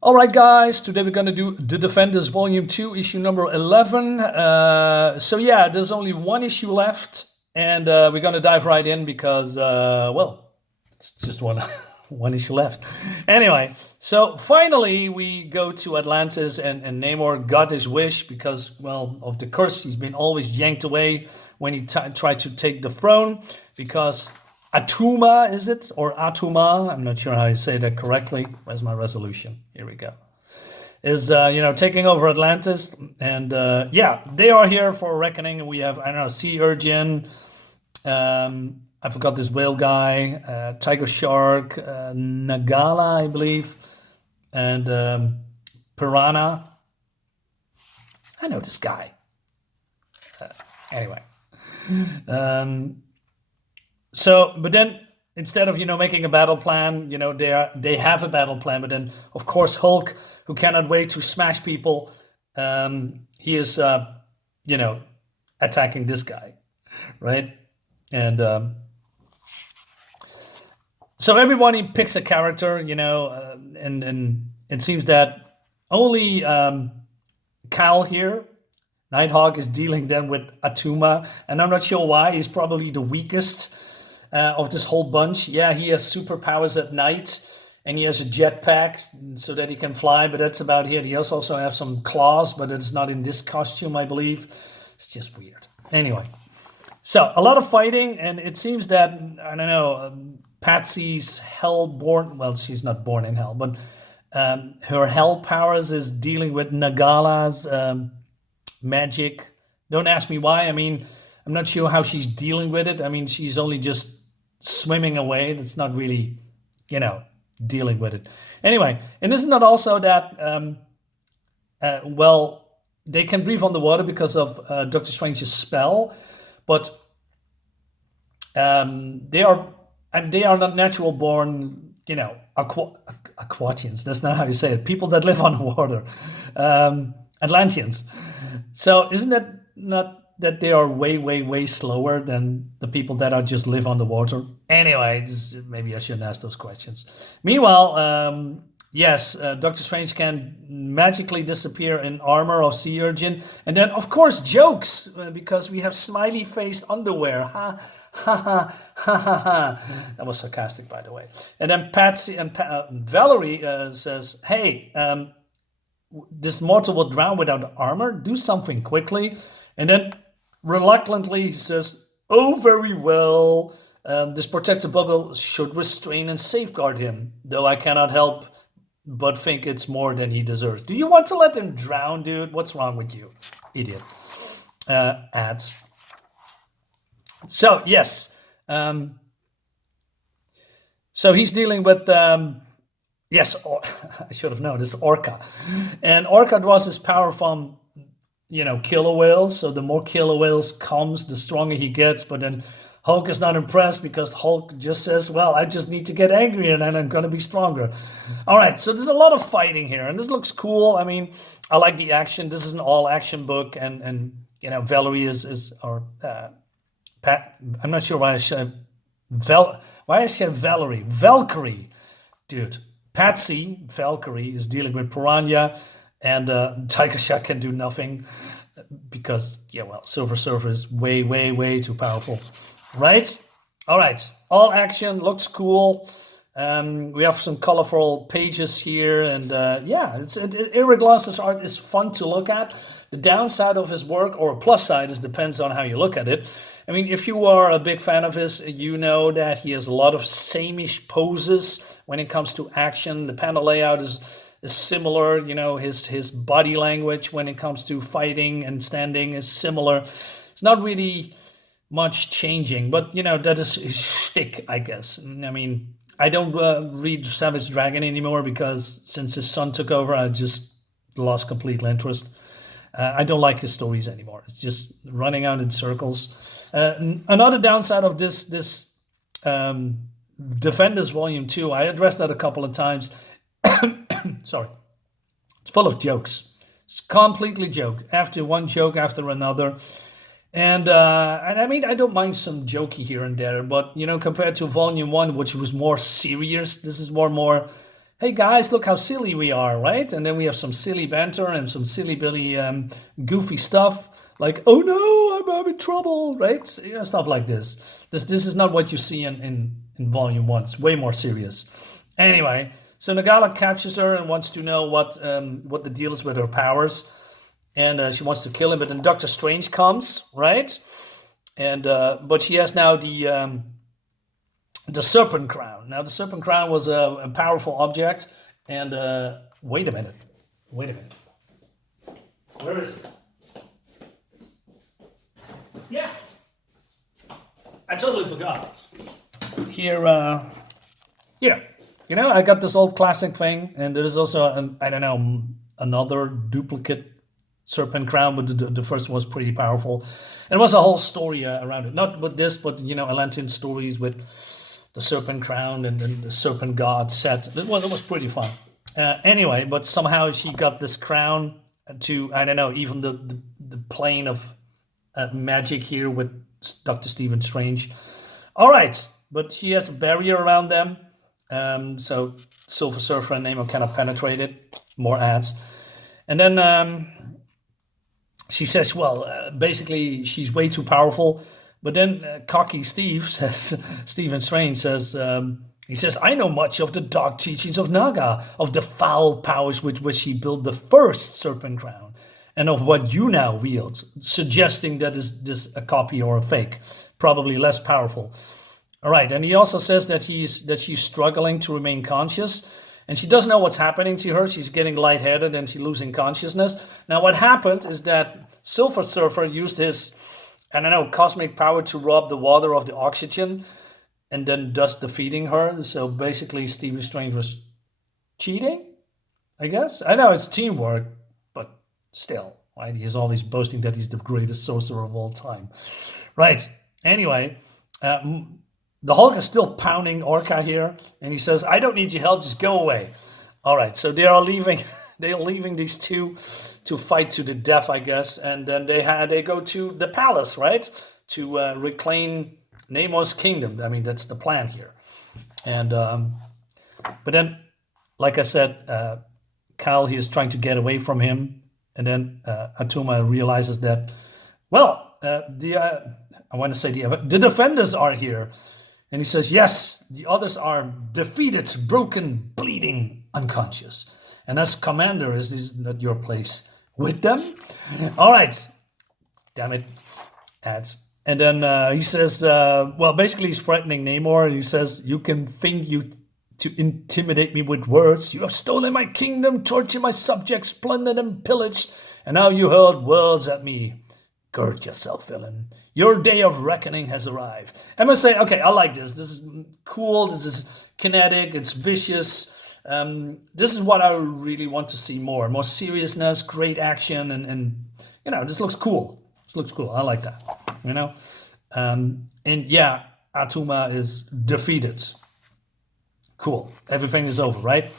All right, guys, today we're going to do The Defenders Volume 2, issue number 11. So, yeah, there's only one issue left, and we're going to dive right in because, well, it's just one, one issue left. Anyway, so finally we go to Atlantis, and Namor got his wish because, well, of the curse. He's been always yanked away when he tried to take the throne because Attuma, is it? Or Attuma? I'm not sure how you say that correctly. Where's my resolution? Here we go. Is, taking over Atlantis. And, yeah, they are here for a reckoning. We have, I don't know, Sea Urchin. I forgot this whale guy. Tiger Shark. Nagala, I believe. And Piranha. I know this guy. Anyway. So, but then instead of making a battle plan, they have a battle plan. But then, of course, Hulk, who cannot wait to smash people, he is, attacking this guy, right? And so everybody picks a character, and it seems that only Kyle here, Nighthawk, is dealing then with Attuma, and I'm not sure why. He's probably the weakest of this whole bunch. Yeah, he has superpowers at night, and he has a jetpack so that he can fly, but that's about it. He also has some claws, but it's not in this costume, I believe. It's just weird. Anyway, so a lot of fighting, and it seems that, I don't know, Patsy's hell-born, well, she's not born in hell, but her hell powers is dealing with Nagala's magic. Don't ask me why. I mean, I'm not sure how she's dealing with it. I mean, she's only just swimming away. That's not really, dealing with it. Anyway, and isn't it also that, they can breathe on the water because of Doctor Strange's spell, but they are not natural born, Aquatians. That's not how you say it. People that live on the water, Atlanteans. So isn't that not that they are way, way, way slower than the people that are just live on the water? Anyway, maybe I shouldn't ask those questions. Meanwhile, yes, Doctor Strange can magically disappear in armor of Sea Urchin. And then, of course, jokes, because we have smiley-faced underwear. Ha, ha, ha, ha, ha, ha. That was sarcastic, by the way. And then Patsy and Valerie says, hey, this mortal will drown without armor. Do something quickly. And then reluctantly he says, oh, very well. This protective bubble should restrain and safeguard him, though I cannot help but think it's more than he deserves. Do you want to let him drown, dude? What's wrong with you, idiot? Ads. So, yes. So he's dealing with... yes, I should have known. This is Orca. And Orca draws his power from, killer whales. So the more killer whales comes, the stronger he gets. But then Hulk is not impressed because Hulk just says, well, I just need to get angry and then I'm going to be stronger. All right, so there's a lot of fighting here. And this looks cool. I mean, I like the action. This is an all-action book. And Valerie is or Pat, I'm not sure why I said Valerie. Valkyrie, dude. Patsy, Valkyrie, is dealing with Piranha, and Tiger Shark can do nothing because, Silver Surfer is way, way, way too powerful, right? All right, all action, looks cool. We have some colorful pages here, and Eric Glass's art is fun to look at. The downside of his work, or plus side, depends on how you look at it. I mean, if you are a big fan of his, you know that he has a lot of same-ish poses when it comes to action. The panel layout is similar. His body language when it comes to fighting and standing is similar. It's not really much changing, but, that is his shtick, I guess. I mean, I don't read Savage Dragon anymore because since his son took over, I just lost complete interest. I don't like his stories anymore. It's just running out in circles. Another downside of this Defenders Volume 2, I addressed that a couple of times. Sorry. It's full of jokes. It's completely joke. One joke after another. And I mean, I don't mind some jokey here and there, but, compared to Volume 1, which was more serious, this is more hey guys, look how silly we are, right? And then we have some silly banter and some silly Billy goofy stuff like, oh no, I'm in trouble, right? Yeah, stuff like this. This is not what you see in volume one. It's way more serious. Anyway, so Nagala captures her and wants to know what the deal is with her powers, and she wants to kill him. But then Doctor Strange comes, right? And but she has now the serpent crown. Now the serpent crown was a powerful object, and wait a minute, where is it? Yeah, I totally forgot. Here, yeah, you know, I got this old classic thing, and there is also I don't know, another duplicate serpent crown, but the first one was pretty powerful. And it was a whole story around it. Not with this, but you know, Atlantean stories with the serpent crown and then the serpent god set. It was pretty fun. Anyway, but somehow she got this crown to, I don't know, even the plane of magic here with Dr. Stephen Strange. All right, but she has a barrier around them. So Silver Surfer and Namor cannot penetrate it. More ads. And then she says, well, basically she's way too powerful. But then cocky Stephen Strange says, he says, I know much of the dark teachings of Naga, of the foul powers with which he built the first serpent crown, and of what you now wield, suggesting that is this a copy or a fake, probably less powerful. All right, and he also says that she's struggling to remain conscious, and she doesn't know what's happening to her. She's getting lightheaded and she's losing consciousness. Now, what happened is that Silver Surfer used his, I don't know, cosmic power to rob the water of the oxygen, and then thus defeating her. So basically, Stephen Strange was cheating, I guess. I know it's teamwork, but still, right? He's always boasting that he's the greatest sorcerer of all time. Right. Anyway, the Hulk is still pounding Orca here, and he says, I don't need your help, just go away. All right, so they are leaving. They're leaving these two to fight to the death, I guess, and then they go to the palace, right, to reclaim Namor's kingdom. I mean, that's the plan here. And but then, like I said, Kyle, he is trying to get away from him, and then Attuma realizes that, well, I want to say the defenders are here. And he says, yes, the others are defeated, broken, bleeding, unconscious. And as commander, is this not your place with them? All right. Damn it. Ads. And then he says, well, basically he's threatening Namor. He says, you can think you to intimidate me with words. You have stolen my kingdom, tortured my subjects, plundered and pillaged. And now you hurl words at me. Gird yourself, villain. Your day of reckoning has arrived. I must say, okay, I like this. This is cool. This is kinetic. It's vicious. This is what I really want to see more. More seriousness, great action, and you know, this looks cool. This looks cool. I like that. You know? And yeah, Attuma is defeated. Cool. Everything is over, right?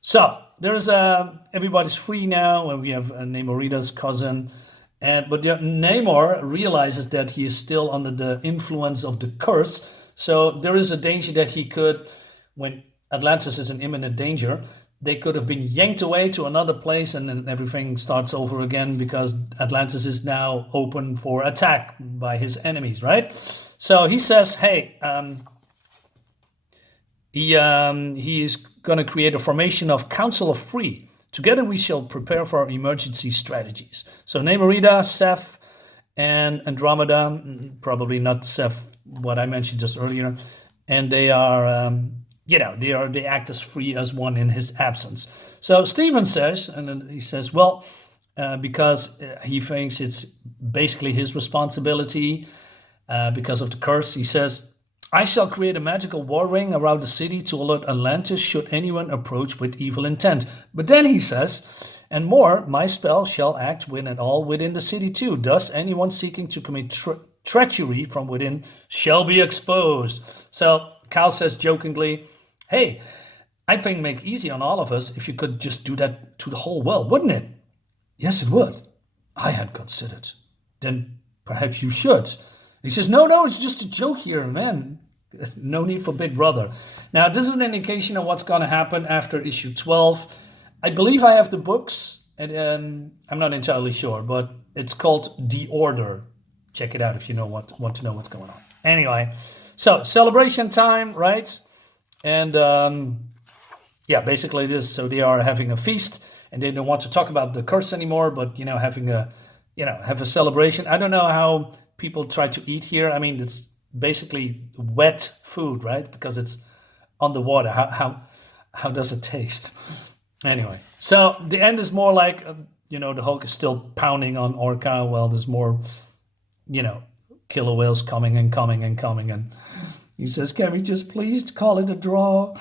So, there's everybody's free now, and we have Namorita's cousin. But Namor realizes that he is still under the influence of the curse. So there is a danger that he could, when Atlantis is in imminent danger, they could have been yanked away to another place, and then everything starts over again because Atlantis is now open for attack by his enemies, right? So he says, hey, he is going to create a formation of Council of Three. Together we shall prepare for emergency strategies. So Namorita, Seth, and Andromeda, probably not Seth, what I mentioned just earlier, and they are, they act as free as one in his absence. So Stephen says, and then he says, well, because he thinks it's basically his responsibility because of the curse, he says, I shall create a magical war ring around the city to alert Atlantis should anyone approach with evil intent. But then he says, and more, my spell shall act when and all within the city too. Thus, anyone seeking to commit treachery from within shall be exposed. So Kyle says jokingly, hey, I think make easy on all of us if you could just do that to the whole world, wouldn't it? Yes, it would. I had considered. Then perhaps you should. He says, no, it's just a joke here, man. No need for Big Brother. Now, this is an indication of what's going to happen after issue 12. I believe I have the books, and I'm not entirely sure, but it's called The Order. Check it out if you want to know what's going on. Anyway, so celebration time, right? And yeah, basically this. So they are having a feast, and they don't want to talk about the curse anymore, but having a have a celebration. I don't know how people try to eat here. I mean, it's basically wet food, right? Because it's on the water. How does it taste? Anyway, so the end is more like the Hulk is still pounding on Orca. Well, there's more killer whales coming, and he says, "Can we just please call it a draw?"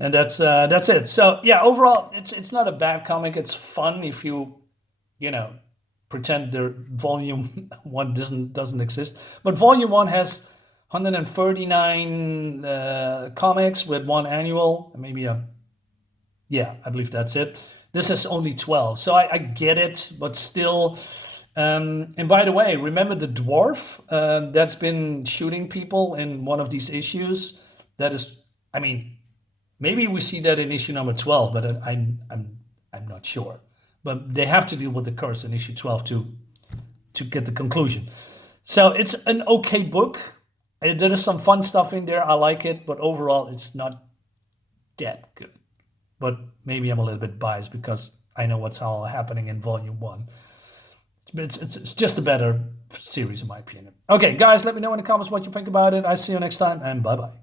And that's it. So yeah, overall, it's not a bad comic. It's fun if you pretend the volume 1 doesn't exist. But volume 1 has 139 comics with 1 annual, maybe I believe that's it. This is only 12, so I get it, but still. And by the way, remember the dwarf that's been shooting people in one of these issues? That is, I mean, maybe we see that in issue number 12, but I'm not sure. But they have to deal with the curse in issue 12 to get the conclusion. So it's an okay book. There is some fun stuff in there. I like it, but overall, it's not that good. But maybe I'm a little bit biased because I know what's all happening in volume 1. It's just a better series in my opinion. Okay, guys, let me know in the comments what you think about it. I see you next time, and bye-bye.